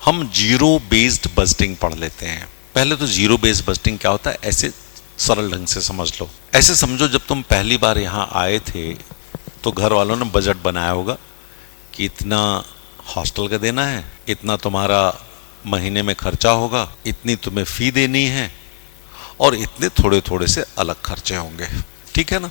हम zero based budgeting पढ़ लेते हैं। पहले तो जीरो बेस्ड बजटिंग क्या होता है ऐसे सरल ढंग से समझ लो। ऐसे समझो जब तुम पहली बार यहाँ आए थे तो घर वालों ने बजट बनाया होगा कि इतना हॉस्टल का देना है, इतना तुम्हारा महीने में खर्चा होगा, इतनी तुम्हें फी देनी है और इतने थोड़े थोड़े से अलग खर्चे होंगे, ठीक है ना।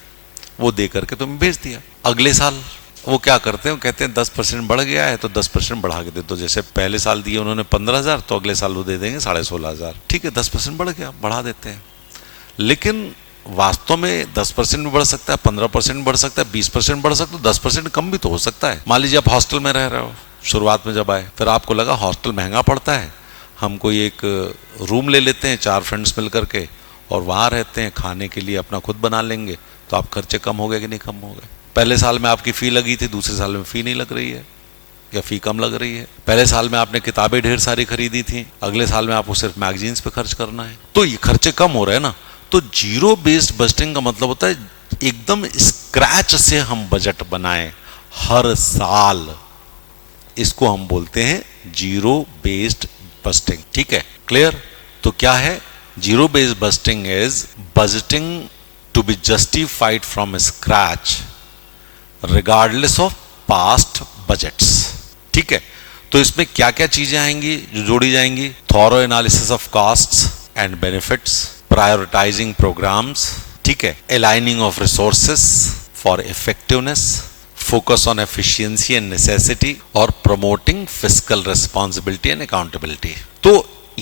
वो दे करके तुम्हें भेज दिया। अगले साल वो क्या करते हैं, वो कहते हैं 10% बढ़ गया है तो 10% बढ़ा के दे दो। जैसे पहले साल दिए उन्होंने 15,000 तो अगले साल वो दे देंगे 16,500। ठीक है, 10% बढ़ गया, बढ़ा देते हैं। लेकिन वास्तव में 10% भी बढ़ सकता है, 15% बढ़ सकता है, 20% बढ़ सकता है, 10% कम भी तो हो सकता है। मान लीजिए आप हॉस्टल में रह रहे हो, शुरुआत में जब आए फिर आपको लगा हॉस्टल महंगा पड़ता है, हम कोई एक रूम ले लेते हैं 4 फ्रेंड्स मिल करके और वहाँ रहते हैं, खाने के लिए अपना खुद बना लेंगे। तो आप खर्चे कम हो गए कि नहीं कम हो गए? पहले साल में आपकी फ़ी लगी थी, दूसरे साल में फ़ी नहीं लग रही है या फ़ी कम लग रही है। पहले साल में आपने किताबें ढेर सारी खरीदी थी, अगले साल में आपको सिर्फ मैगजीन्स पे खर्च करना है, तो ये खर्चे कम हो रहे हैं ना। तो जीरो बेस्ड बजटिंग का मतलब होता है एकदम स्क्रैच से हम बजट बनाएं हर साल। इसको हम बोलते हैं जीरो बेस्ड बजटिंग। ठीक है, क्लियर? तो क्या है zero based budgeting? Is budgeting to be justified from scratch regardless of past budgets. ठीक है, तो इसमें क्या क्या चीजें आएंगी जो जोड़ी जाएंगी? Thorough analysis of costs and benefits, prioritising programs, ठीक है, aligning of resources for effectiveness, focus on efficiency and necessity और promoting fiscal responsibility and accountability. तो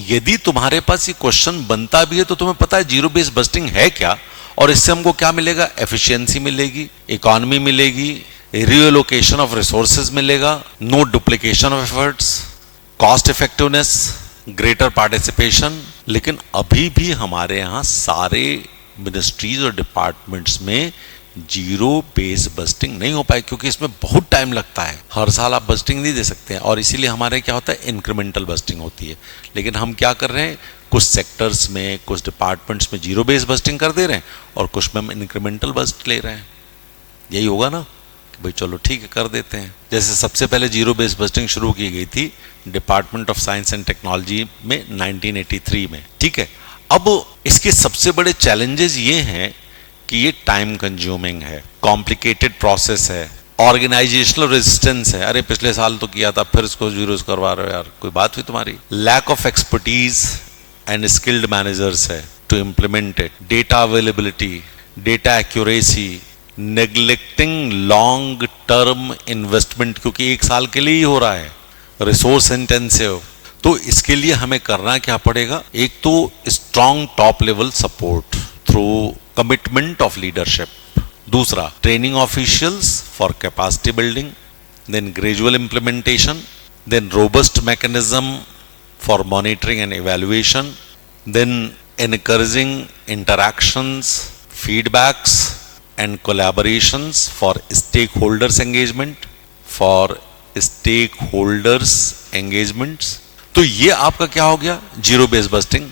यदि तुम्हारे पास ये क्वेश्चन बनता भी है तो तुम्हें पता है जीरो बेस्ड बजटिंग है क्या और इससे हमको क्या मिलेगा? एफिशिएंसी मिलेगी, इकोनॉमी मिलेगी, रीएलोकेशन ऑफ रिसोर्सेज मिलेगा, no duplication of efforts, cost effectiveness, greater participation. लेकिन अभी भी हमारे यहाँ सारे मिनिस्ट्रीज और डिपार्टमेंट्स में जीरो बेस्ड बजटिंग नहीं हो पाए क्योंकि इसमें बहुत टाइम लगता है। हर साल आप बजटिंग नहीं दे सकते हैं और इसीलिए हमारे क्या होता है, इंक्रीमेंटल बजटिंग होती है। लेकिन हम क्या कर रहे हैं, कुछ सेक्टर्स में, कुछ डिपार्टमेंट्स में जीरो बेस्ड बजटिंग कर दे रहे हैं और कुछ में हम इंक्रीमेंटल बजट ले रहे हैं। यही होगा ना कि भाई चलो ठीक है कर देते हैं। जैसे सबसे पहले जीरो बेस्ड बजटिंग शुरू की गई थी department of science and technology में 1983 में। ठीक है, अब इसके सबसे बड़े चैलेंजेस ये हैं कि ये टाइम कंज्यूमिंग है, कॉम्प्लिकेटेड प्रोसेस है, ऑर्गेनाइजेशनल रेजिस्टेंस है। अरे पिछले साल तो किया था फिर इसको जीरो करवा रहे हो यार, कोई बात हुई तुम्हारी? Lack of expertise and skilled managers है to implement it, data availability, data accuracy, neglecting long term investment क्योंकि एक साल के लिए ही हो रहा है, रिसोर्स इंटेंसिव। तो इसके लिए हमें करना क्या पड़ेगा? एक तो strong top level support through commitment of leadership, दूसरा training officials for capacity building, then gradual implementation, then robust mechanism for monitoring and evaluation, then encouraging interactions, feedbacks and collaborations for stakeholders engagement, for stakeholders engagements। तो ये आपका क्या हो गया? Zero based budgeting